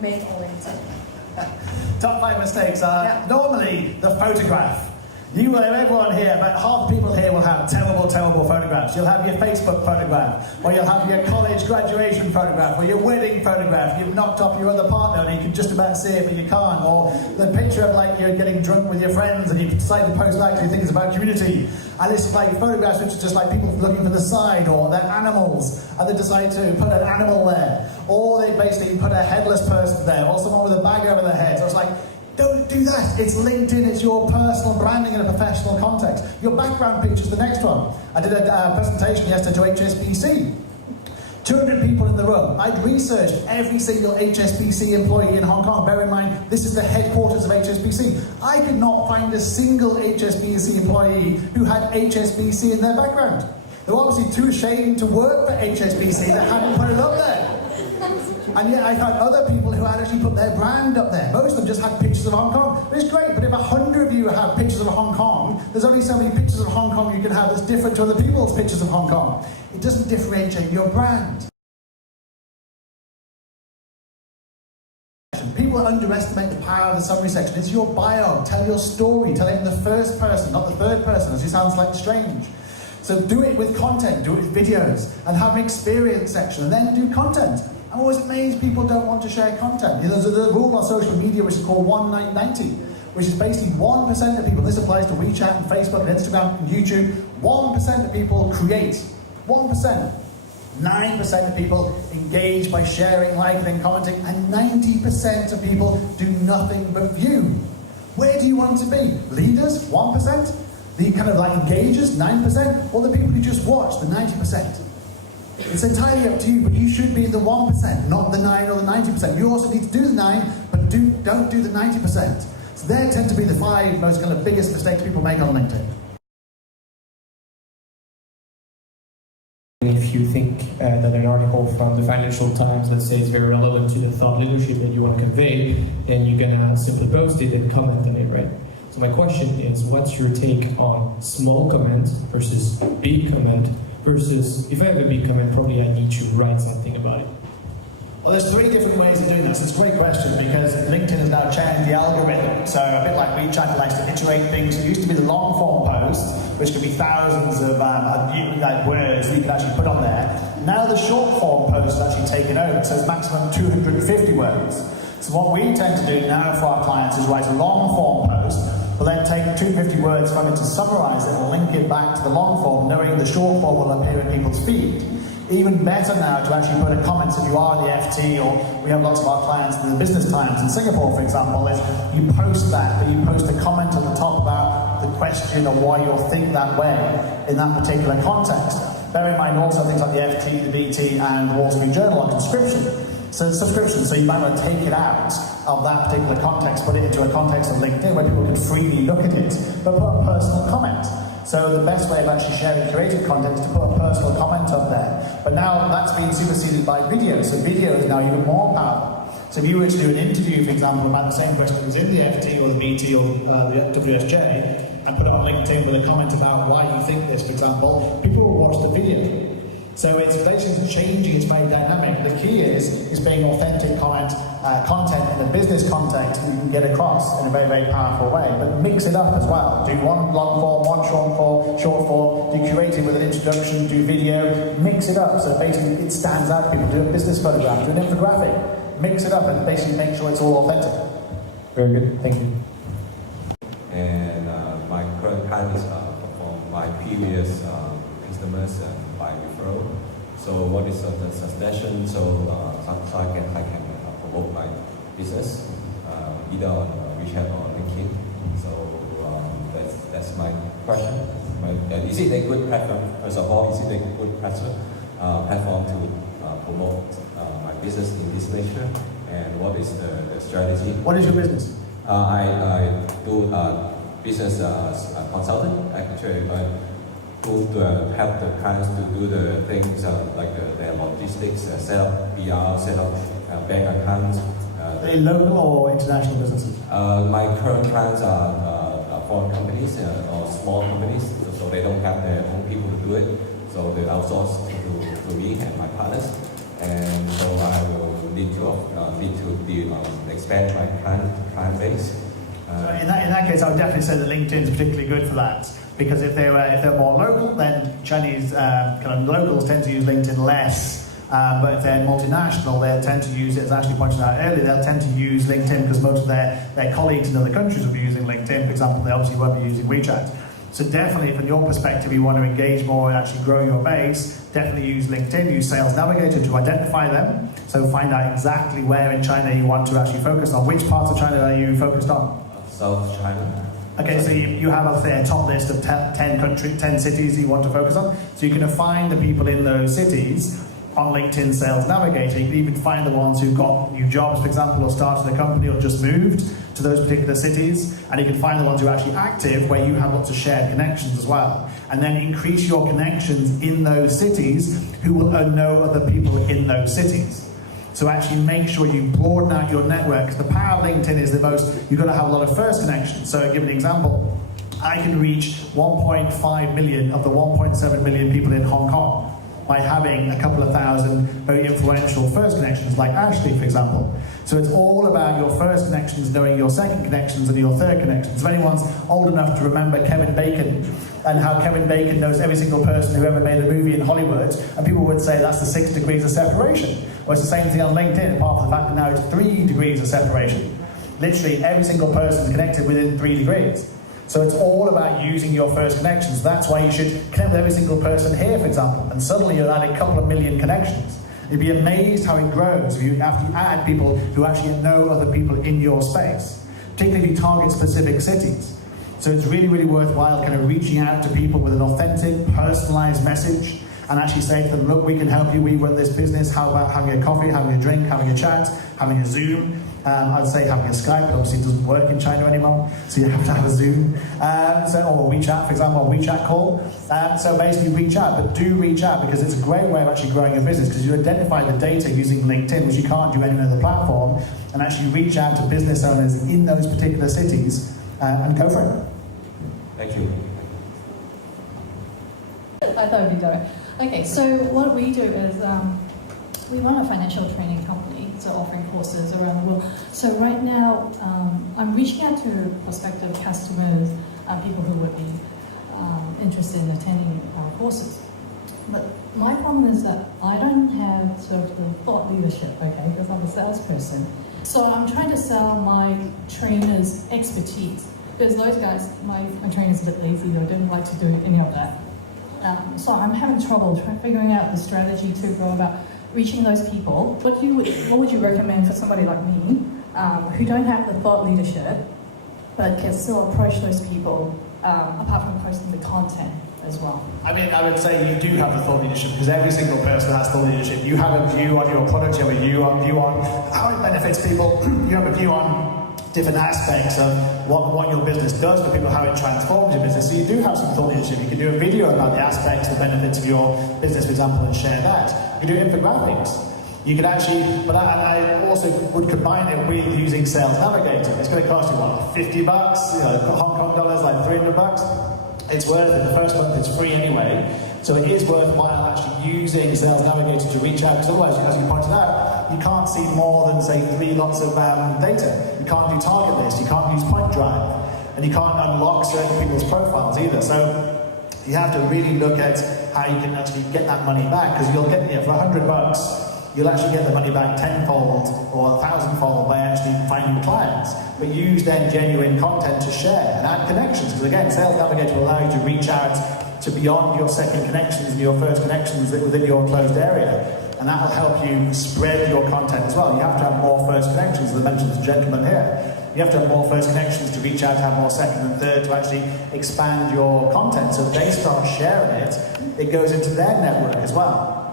make on LinkedIn? Top 5 mistakes are normally the photograph. Everyone here, about half the people here will have terrible, terrible photographs. You'll have your Facebook photograph, or you'll have your college graduation photograph, or your wedding photograph. You've knocked off your other partner and you can just about see it, but you can't. Or the picture of like you're getting drunk with your friends and you decide to post that because you think it's about community. And it's like photographs which are just like people looking for the side, or they're animals, and they decide to put an animal there. Or they basically put a headless person there, or someone with a bag over their head. So it's like, don't do that. It's LinkedIn, it's your personal branding in a professional context. Your background picture is the next one. I did a presentation yesterday to HSBC. 200 people in the room. I'd researched every single HSBC employee in Hong Kong. Bear in mind, this is the headquarters of HSBC. I could not find a single HSBC employee who had HSBC in their background. They were obviously too ashamed to work for HSBC that hadn't put it up there. And yet I found other people who had actually put their brand up there. Most of them just had pictures of Hong Kong. It's great, but if 100 of you have pictures of Hong Kong, there's only so many pictures of Hong Kong you can have that's different to other people's pictures of Hong Kong. It doesn't differentiate your brand. People underestimate the power of the summary section. It's your bio. Tell your story. Tell it in the first person, not the third person, as it sounds like strange. So do it with content, do it with videos, and have an experience section, and then do content. I'm always amazed people don't want to share content. You know, there's a rule on social media which is called 1-9-90, which is basically 1% of people, this applies to WeChat and Facebook and Instagram and YouTube, 1% of people create. 1%. 9% of people engage by sharing, liking and commenting, and 90% of people do nothing but view. Where do you want to be? Leaders, 1%? The kind of like engagers, 9%? Or the people who just watch, the 90%? It's entirely up to you, but you should be the 1%, not the 9 or the 90%. You also need to do the 9, but don't do the 90%. So there tend to be the 5 most kind of biggest mistakes people make on LinkedIn. If you think that an article from the Financial Times, let's say, is very relevant to the thought leadership that you want to convey, then you're going to simply post it and comment on it, right? So my question is, what's your take on small comment versus big comment versus, if I have a big comment, probably I need to write something about it? Well, there's 3 different ways of doing this. It's a great question because LinkedIn has now changed the algorithm. So a bit like WeChat likes to iterate things. It used to be the long form post, which could be thousands of like words that you can actually put on there. Now the short form post is actually taken over. So it's maximum 250 words. So what we tend to do now for our clients is write a long form post, but then take 250 words from it to summarize it and link it back to the long form, knowing the short form will appear in people's feed. Even better now to actually put a comment if you are the FT, or we have lots of our clients in the Business Times in Singapore, for example, is you post that, but you post a comment at the top about the question or why you'll think that way in that particular context. Bear in mind also things like the FT, the BT, and the Wall Street Journal are subscription. So you might want to take it out of that particular context, put it into a context of LinkedIn where people can freely look at it, but put a personal comment. So the best way of actually sharing creative content is to put a personal comment up there. But now that's been superseded by video, so video is now even more powerful. So if you were to do an interview, for example, about the same questions in the FT or the BT or the WSJ, and put it on LinkedIn with a comment about why you think this, for example, people will watch the video. So it's basically changing, it's very dynamic. The key is being authentic content in a business context that you can get across in a very, very powerful way. But mix it up as well. Do one long form, one short form, do creative with an introduction, do video, mix it up. So basically it stands out. People do a business photograph, do an infographic, mix it up and basically make sure it's all authentic. Very good, thank you. And my current plan is from my previous customers by referral. So what is the suggestion? So I can promote my business either on WeChat or LinkedIn. So that's my question. Is it a good platform? First of all, is it a good platform to promote my business in this nature? And what is the strategy? What is your business? I do business consultant. Actually, I do help the clients to do the things like their logistics, set up VR, set up bank accounts. Are they local or international businesses? My current clients are foreign companies or small companies, so they don't have their own people to do it. So they outsource to me and my partners. and so I will need to expand my client base. In that case, I would definitely say that LinkedIn is particularly good for that, because if they're more local, then Chinese kind of locals tend to use LinkedIn less. But if they're multinational, they'll tend to use it, as Ashley pointed out earlier, they'll tend to use LinkedIn because most of their colleagues in other countries will be using LinkedIn. For example, they obviously won't be using WeChat. So definitely, from your perspective, you want to engage more and actually grow your base, definitely use LinkedIn, use Sales Navigator to identify them. So find out exactly where in China you want to actually focus on. Which parts of China are you focused on? South China. Okay, so you have a top list of 10 cities that you want to focus on. So you can find the people in those cities on LinkedIn Sales Navigator. You can even find the ones who've got new jobs, for example, or started a company or just moved to those particular cities. And you can find the ones who are actually active, where you have lots of shared connections as well. And then increase your connections in those cities who will know other people in those cities. So actually make sure you broaden out your network, because the power of LinkedIn is you've got to have a lot of first connections. So I'll give an example. I can reach 1.5 million of the 1.7 million people in Hong Kong by having a couple of thousand very influential first connections, like Ashley, for example. So it's all about your first connections, knowing your second connections and your third connections. If anyone's old enough to remember Kevin Bacon, and how Kevin Bacon knows every single person who ever made a movie in Hollywood, and people would say that's the 6 degrees of separation. Well, it's the same thing on LinkedIn, apart from the fact that now it's 3 degrees of separation. Literally, every single person is connected within 3 degrees. So it's all about using your first connections. That's why you should connect with every single person here, for example, and suddenly you'll add a couple of million connections. You'd be amazed how it grows if you add people who actually know other people in your space, particularly if you target specific cities. So it's really, really worthwhile kind of reaching out to people with an authentic, personalized message, and actually say to them, look, we can help you, we run this business, how about having a coffee, having a drink, having a chat, having a Zoom. I'd say having a Skype, but obviously it doesn't work in China anymore, so you have to have a Zoom. Or WeChat, for example, a WeChat call. So basically reach out, but do reach out, because it's a great way of actually growing your business, because you identify the data using LinkedIn, which you can't do any other platform, and actually reach out to business owners in those particular cities and go for it. Thank you. I thought it'd be direct. Okay, so what we do is we run a financial training company, so offering courses around the world. So right now, I'm reaching out to prospective customers, people who would be interested in attending our courses. But my problem is that I don't have sort of the thought leadership, okay, because I'm a salesperson. So I'm trying to sell my trainers' expertise. Because those guys, my trainers are a bit lazy, they don't like to do any of that. So I'm having trouble figuring out the strategy to go about reaching those people. What would you recommend for somebody like me, who don't have the thought leadership, but can still approach those people, apart from posting the content as well? I mean, I would say you do have the thought leadership, because every single person has thought leadership. You have a view on your product, you have a view on how it benefits people, you have a view on different aspects of what your business does for people, how it transforms your business. So you do have some thought leadership. You can do a video about the aspects, the benefits of your business, for example, and share that. You can do infographics. You can actually, but I also would combine it with using Sales Navigator. It's going to cost you, what, $50? Hong Kong dollars, like $300? It's worth it. The first month it's free anyway. So it is worthwhile actually using Sales Navigator to reach out, because otherwise, as you pointed out, you can't see more than, say, 3 lots of data. You can't do target lists, you can't use point drive, and you can't unlock certain people's profiles either. So you have to really look at how you can actually get that money back, because you'll get, for $100, you'll actually get the money back tenfold or 1,000-fold by actually finding clients. But use then genuine content to share and add connections, because again, Sales Navigator will allow you to reach out to beyond your second connections and your first connections within your closed area. And that will help you spread your content as well. You have to have more first connections, as I mentioned to the gentleman here. You have to have more first connections to reach out, to have more second and third, to actually expand your content. So if they start sharing it, it goes into their network as well.